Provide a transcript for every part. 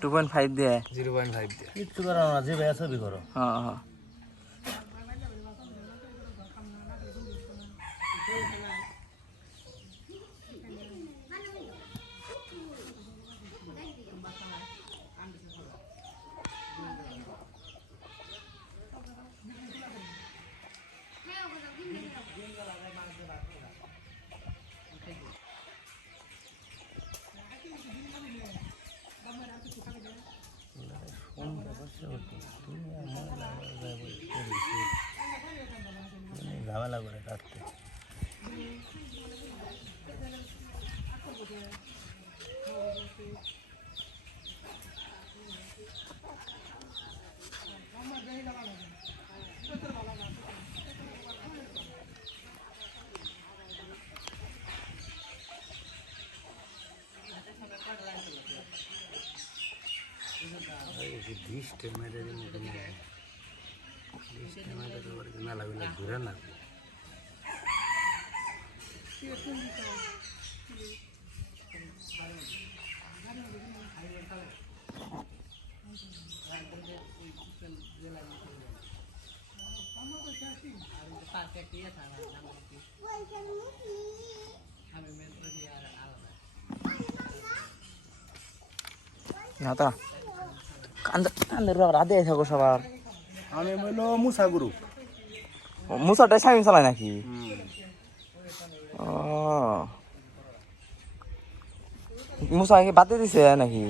Two point five দিয়ে zero point five দিয়ে কিচ্ছু করো না যে ছবি করো হ্যাঁ হ্যাঁ ঝামেলা করে কাটতে। বৃষ্টি মেরে বৃষ্টি মেরে মেলাগুলো ঘুরে না নাতা কান্দের বাবা রাতে থাকো সবার? আমি বলল মুসা গ্রুপ মুসাটাই স্বামী চালায় নাকি? ও। মুসা কি বাদে দিছে নাকি?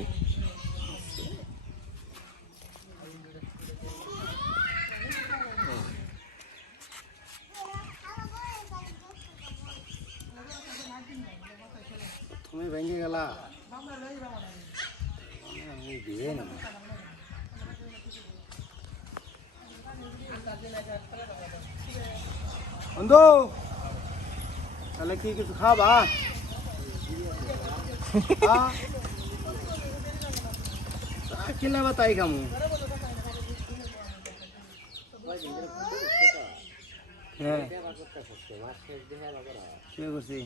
তুমি ভেঙে গেলা আমি দিয়ে না বন্ধু তাহলে কি কিছু খাবা? হ্যাঁ? কিনাবা তাই খামু। হ্যাঁ। করছি?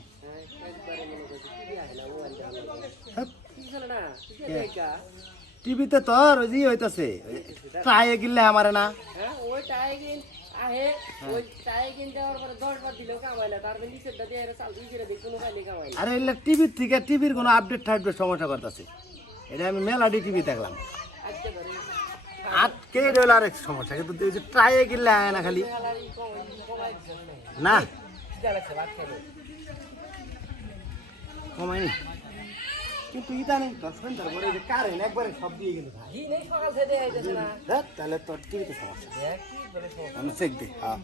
টিভিতে তোর ওই যে হইতাছে। ট্রাই গিললে আমারে না। হ্যাঁ টাইগিন আহে ওই টাইগিন দেওয়ার পরে দশ বার দিলেও কামাই না তারপরে নিচেরটা দিয়ে চাল দুই দিক কোনো কামাই না। আরে এগুলো টিভির থেকে টিভির কোনো আপডেট টাইপের সমস্যা করতেছে। এটা আমি মেলাডি টিভি দেখলাম। আটকে রইল আরেক সমস্যা কিন্তু তুই যে ট্রাই গিললে আয় না খালি। না। কমায়নি। কিন্তু নেই দশ মিনিট তারপরে যে কারেন একবারে সব দিয়ে গেল ভাই। নেই সকাল থেকে দেখ, তাহলে তোর টিভিতে সমস্যা? দেখ কি বলে আমি চেক দে হ্যাঁ।